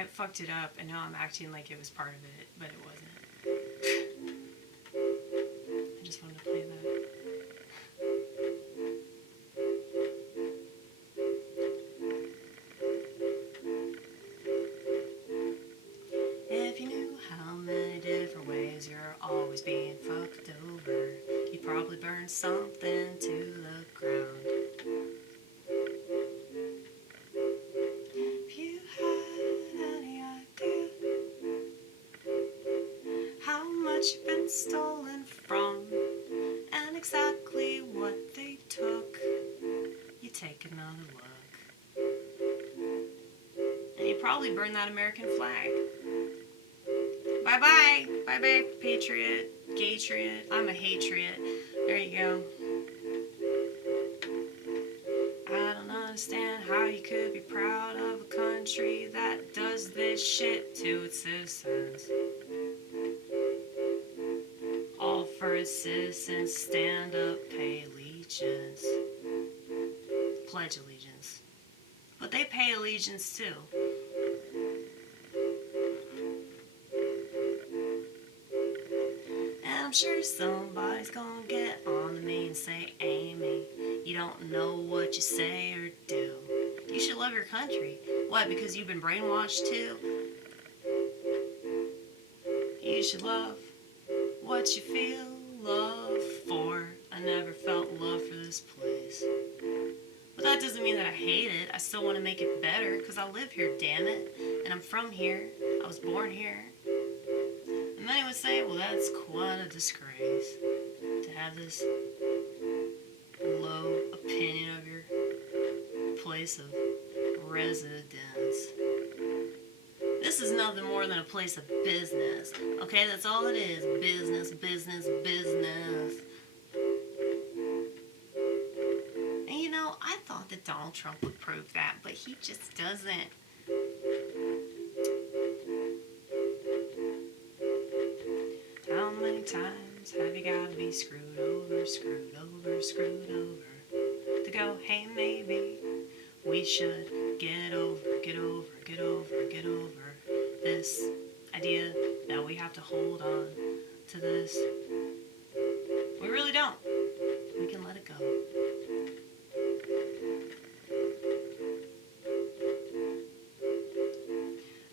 I fucked it up, and now I'm acting like it was part of it, but it wasn't. I just wanted to play that. If you knew how many different ways you're always being fucked over, you'd probably burn something to the ground. If you had any idea how much you've been stolen from and exactly what they took, you take another look. And you probably burn that American flag. Bye-bye. Bye-bye, patriot, gaytriot. I'm a hatriot. There you go. I don't understand how you could be proud of a country that does this shit to its citizens. All for its citizens, stand up, pay allegiance. Pledge allegiance. But they pay allegiance too. And I'm sure somebody's gonna get on to me and say, Amy, you don't know what you say or do. You should love your country. What, because you've been brainwashed too? You should love what you feel love for. I never felt love for this place. But that doesn't mean that I hate it. I still want to make it better because I live here, damn it. And I'm from here. I was born here. And many would say, well, that's quite a disgrace to have this low opinion of your place of residence. This is nothing more than a place of business. Okay, that's all it is. Business, business, business. And you know, I thought that Donald Trump would prove that, but he just doesn't. How many times have you got to be screwed over, screwed over, screwed over to go, hey, maybe we should get over this idea that we have to hold on to this. We really don't. We can let it go.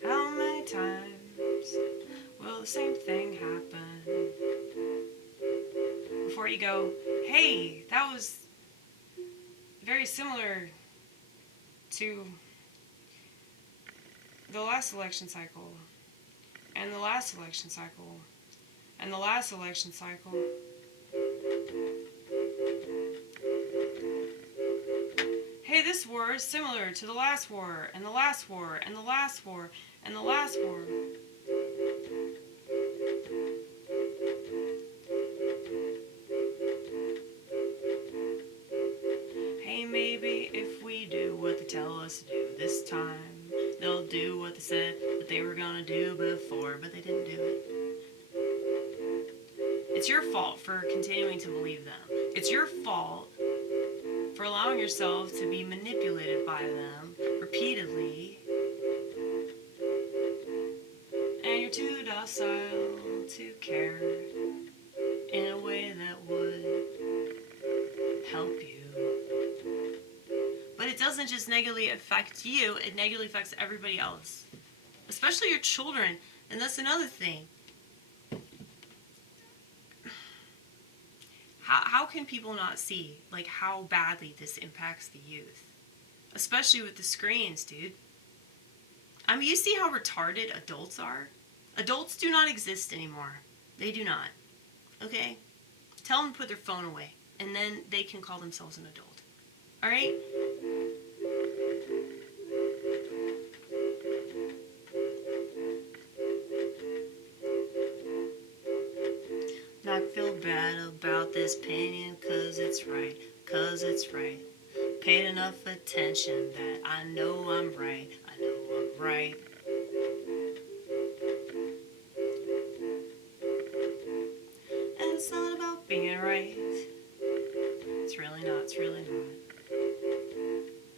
How many times will the same thing happen before you go, hey, that was very similar to the last election cycle, and the last election cycle, and the last election cycle. Hey, this war is similar to the last war, and the last war, and the last war, and the last war. Hey, maybe if we do what they tell us to do this time, they'll do what they said that they were gonna do before, but they didn't do it. It's your fault for continuing to believe them. It's your fault for allowing yourself to be manipulated by them repeatedly. And you're too docile to care in a way that would help you. But it doesn't just negatively affect you, it negatively affects everybody else. Especially your children. And that's another thing. How can people not see, like, how badly this impacts the youth? Especially with the screens, dude. I mean, you see how retarded adults are? Adults do not exist anymore. They do not. Okay? Tell them to put their phone away, and then they can call themselves an adult. Alright? I feel bad about this opinion, cause it's right, Paid enough attention that I know I'm right, And it's not about being right. It's really not.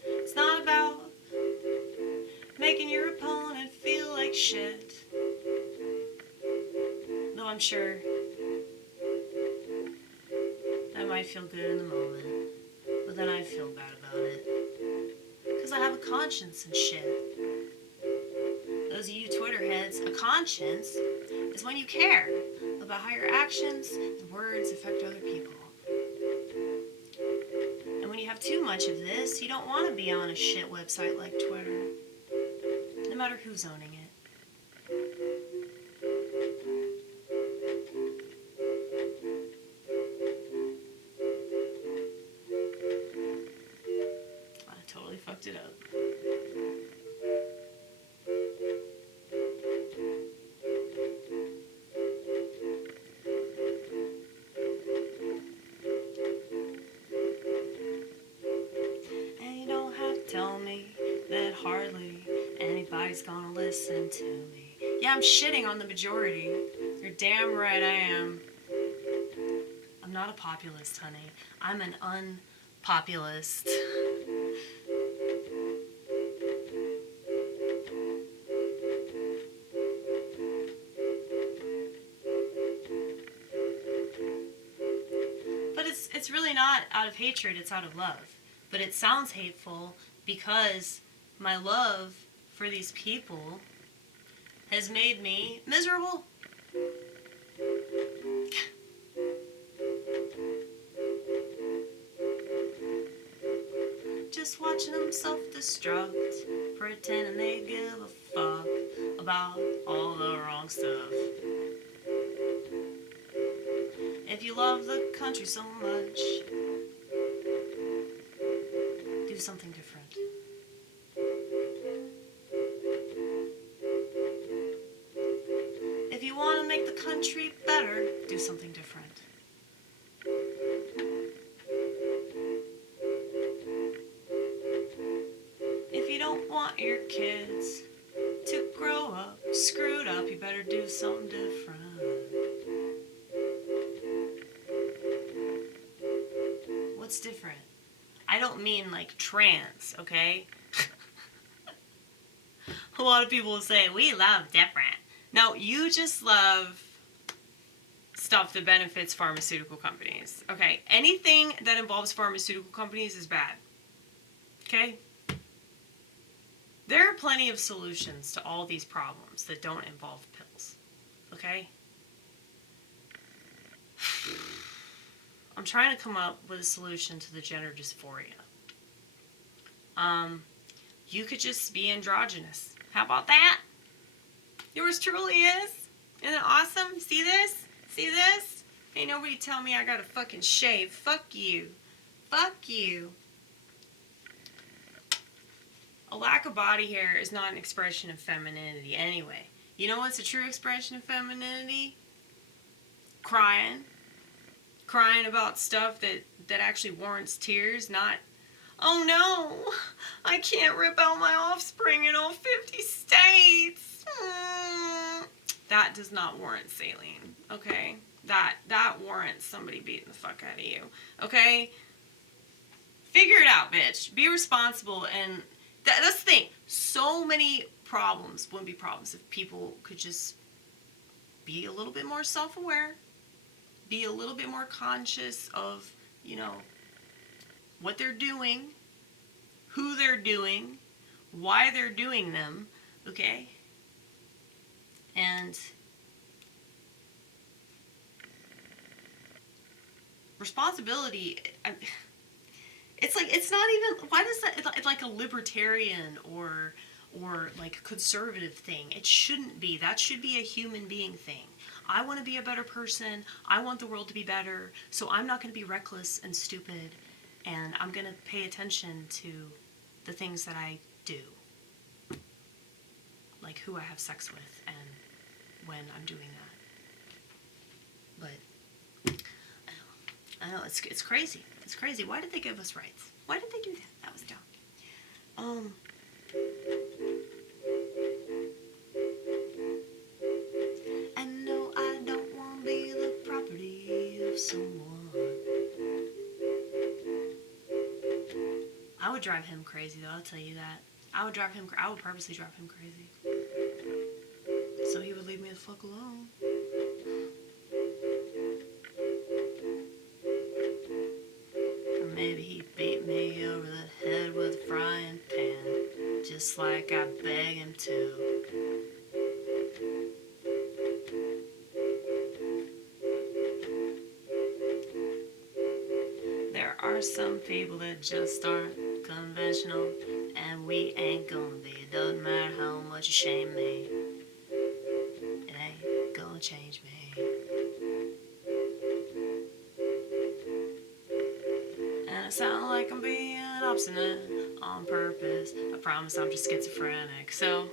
It's not about making your opponent feel shit. Though I'm sure that might feel good in the moment, but then I feel bad about it. Because I have a conscience and shit. Those of you Twitter heads, a conscience is when you care about how your actions and words affect other people. And when you have too much of this, you don't want to be on a shit website like Twitter, no matter who's owning it. I totally fucked it up. Tell me that hardly anybody's gonna listen to me. Yeah, I'm shitting on the majority. You're damn right I am. I'm not a populist, honey. I'm an unpopulist. But it's really not out of hatred, it's out of love. But it sounds hateful because my love for these people has made me miserable. Just watching them self-destruct, pretending they give a fuck about all the wrong stuff. If you love the country so much, do something different. If you want to make the country better, do something different. If you don't want your kids to grow up screwed up, you better do something different. What's different? I don't mean like trans, okay? A lot of people will say, we love different. No, you just love stuff that benefits pharmaceutical companies, okay? Anything that involves pharmaceutical companies is bad, okay? There are plenty of solutions to all these problems that don't involve pills, okay? I'm trying to come up with a solution to the gender dysphoria. You could just be androgynous. How about that? Yours truly is. Isn't it awesome? See this? See this? Ain't nobody tell me I gotta fucking shave. Fuck you. Fuck you. A lack of body hair is not an expression of femininity anyway. You know what's a true expression of femininity? Crying. Crying about stuff that actually warrants tears, not, oh no, I can't rip out my offspring in all 50 states. That does not warrant saline, okay? That warrants somebody beating the fuck out of you, okay? Figure it out, bitch. Be responsible, and that's the thing. So many problems wouldn't be problems if people could just be a little bit more self-aware, be a little bit more conscious of, you know, what they're doing, who they're doing, why they're doing them, okay? And responsibility, it's like, it's not even, why does that, it's like a libertarian or like conservative thing. It shouldn't be. That should be a human being thing. I want to be a better person. I want the world to be better. So I'm not going to be reckless and stupid. And I'm going to pay attention to the things that I do. Like who I have sex with and when I'm doing that. But I know it's crazy. It's crazy. Why did they give us rights? Why did they do that? That was dumb. And no, I don't want to be the property of someone. I would drive him crazy, though. I'll tell you that. I would purposely drive him crazy. so he would leave me the fuck alone. Or maybe he beat me over the head with a frying pan, just like I beg him to. There are some people that just aren't conventional, and we ain't gonna be. It doesn't matter how much you shame me, it ain't gonna change me. And it sounds like I'm being obstinate on purpose. I promise I'm just schizophrenic. So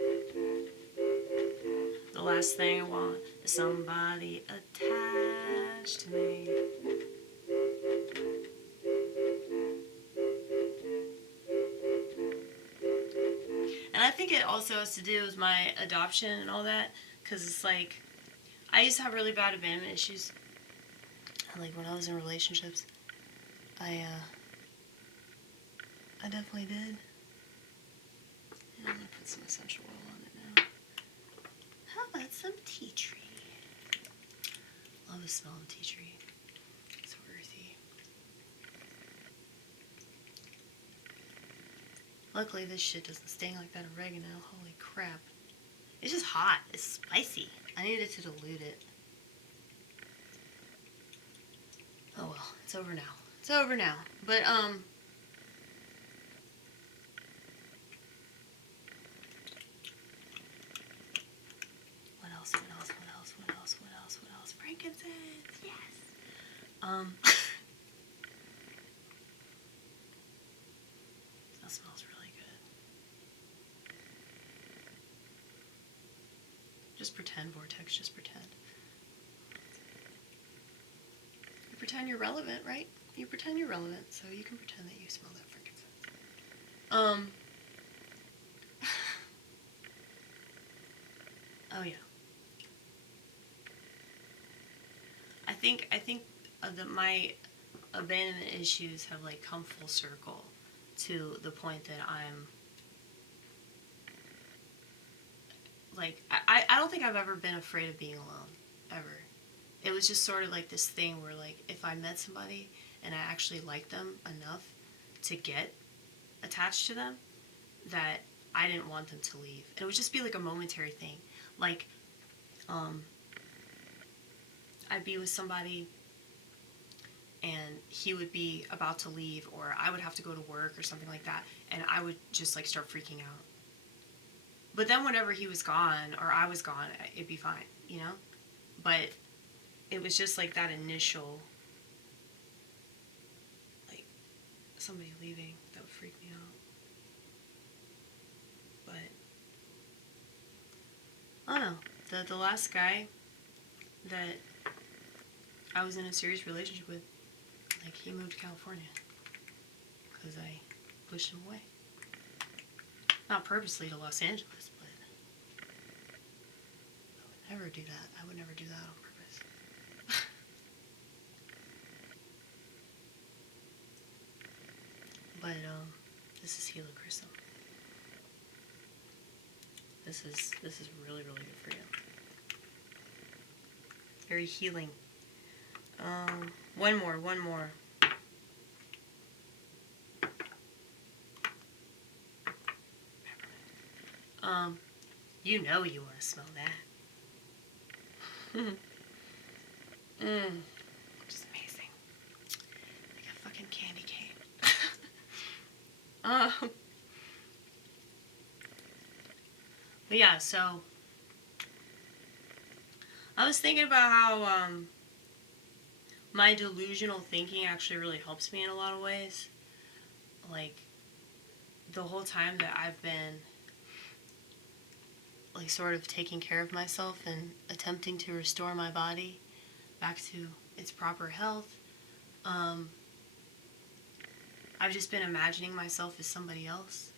the last thing I want is somebody attached to me. And I think it also has to do with my adoption and all that, because it's like, I used to have really bad abandonment issues. And like when I was in relationships, I definitely did. And I'm gonna put some essential oil on it now. How about some tea tree? Love the smell of tea tree. It's so earthy. Luckily, this shit doesn't sting like that oregano. Holy crap. It's just hot. It's spicy. I needed to dilute it. Oh well, it's over now. It's over now. But, what else? Frankincense, yes. That smells really good. Just pretend, Vortex, just pretend. You pretend you're relevant, right? You pretend you're relevant, so you can pretend that you smell that frankincense. Oh yeah. I think that my abandonment issues have like come full circle to the point that I'm like, I don't think I've ever been afraid of being alone, ever. It was just sort of like this thing where like if I met somebody and I actually liked them enough to get attached to them, that I didn't want them to leave. And it would just be like a momentary thing. Like, I'd be with somebody and he would be about to leave, or I would have to go to work or something like that, and I would just like start freaking out. But then whenever he was gone or I was gone, it'd be fine, you know? But it was just like that initial, like, somebody leaving that would freak me out. But I don't know. The last guy that I was in a serious relationship with, like, he moved to California because I pushed him away. Not purposely to Los Angeles, but I would never do that. I would never do that on purpose. But this is helichrysum. This is really, really good for you. Very healing. One more. You know you want to smell that. Just amazing. Like a fucking candy cane. But yeah, so I was thinking about how my delusional thinking actually really helps me in a lot of ways. Like, the whole time that I've been like sort of taking care of myself and attempting to restore my body back to its proper health, I've just been imagining myself as somebody else.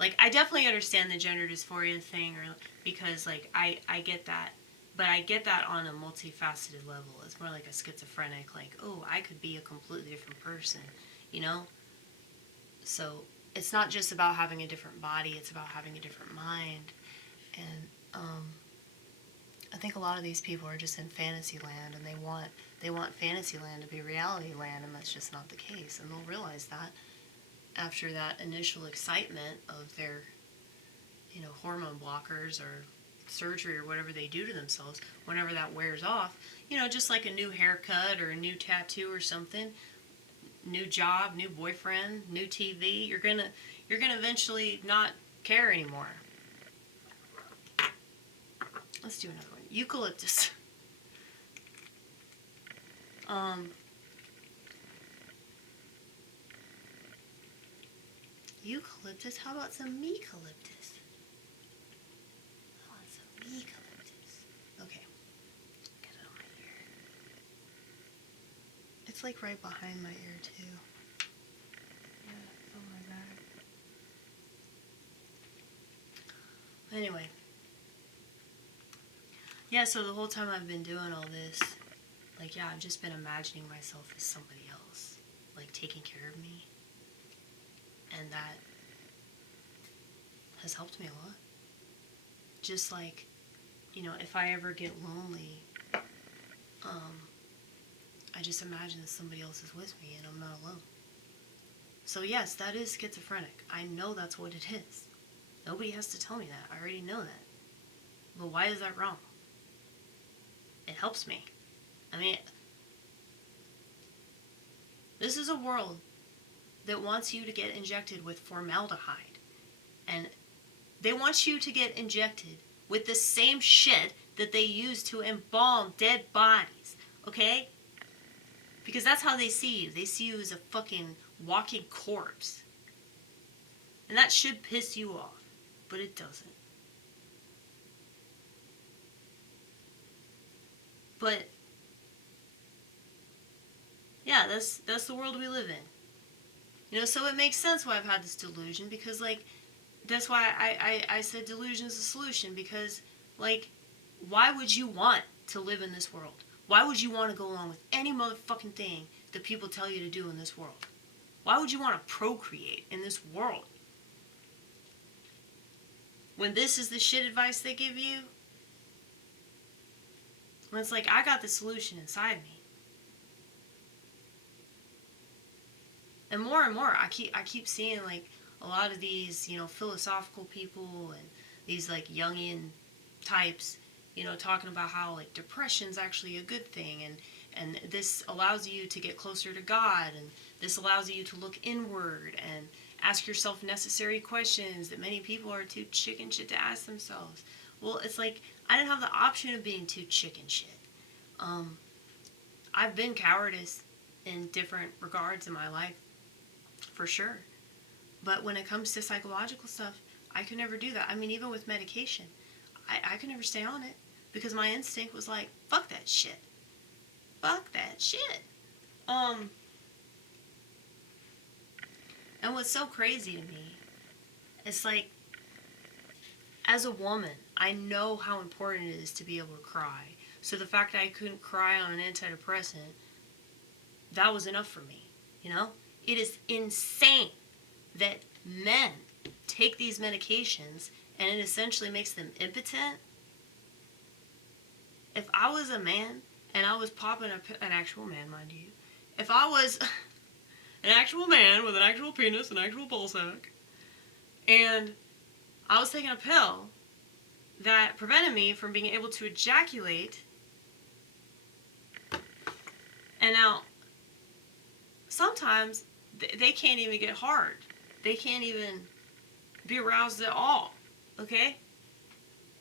Like, I definitely understand the gender dysphoria thing, or because like I get that, but I get that on a multifaceted level. It's more like a schizophrenic, like, oh, I could be a completely different person, you know? So it's not just about having a different body, it's about having a different mind. And I think a lot of these people are just in fantasy land, and they want fantasy land to be reality land, and that's just not the case. And they'll realize that after that initial excitement of their, hormone blockers or surgery or whatever they do to themselves, whenever that wears off, just like a new haircut or a new tattoo or something, new job, new boyfriend, new TV, you're gonna eventually not care anymore. Let's do another one. Eucalyptus. Eucalyptus? How about some eucalyptus? I want some eucalyptus. Okay. Get it on my ear. It's like right behind my ear too. Yeah, it's on my back. Anyway. Yeah, so the whole time I've been doing all this, I've just been imagining myself as somebody else, taking care of me. And that has helped me a lot. Just if I ever get lonely, I just imagine that somebody else is with me and I'm not alone. So yes, that is schizophrenic. I know that's what it is. Nobody has to tell me that. I already know that. But why is that wrong? It helps me. I mean, this is a world that wants you to get injected with formaldehyde. And they want you to get injected with the same shit that they use to embalm dead bodies. Okay? Because that's how they see you. They see you as a fucking walking corpse. And that should piss you off. But it doesn't. But yeah, that's the world we live in. So it makes sense why I've had this delusion, because that's why I said delusion is a solution, because why would you want to live in this world? Why would you want to go along with any motherfucking thing that people tell you to do in this world? Why would you want to procreate in this world? When this is the shit advice they give you, when it's I got the solution inside me. And more, I keep seeing a lot of these, philosophical people and these Jungian types, talking about how depression's actually a good thing, and this allows you to get closer to God, and this allows you to look inward and ask yourself necessary questions that many people are too chicken shit to ask themselves. Well, it's I didn't have the option of being too chicken shit. I've been cowardice in different regards in my life, for sure. But when it comes to psychological stuff, I could never do that. I mean, even with medication, I could never stay on it, because my instinct was fuck that shit. Fuck that shit. And what's so crazy to me, it's as a woman, I know how important it is to be able to cry. So the fact that I couldn't cry on an antidepressant, that was enough for me, It is insane that men take these medications and it essentially makes them impotent. If I was a man and I was popping an actual man, mind you, if I was an actual man with an actual penis, an actual ballsack, and I was taking a pill that prevented me from being able to ejaculate, and now sometimes they can't even get hard. They can't even be aroused at all, okay?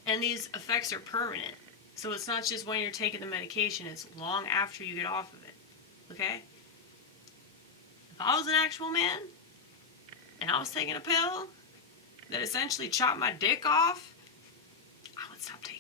And these effects are permanent. So it's not just when you're taking the medication, it's long after you get off of it, okay? If I was an actual man, and I was taking a pill that essentially chopped my dick off, I would stop taking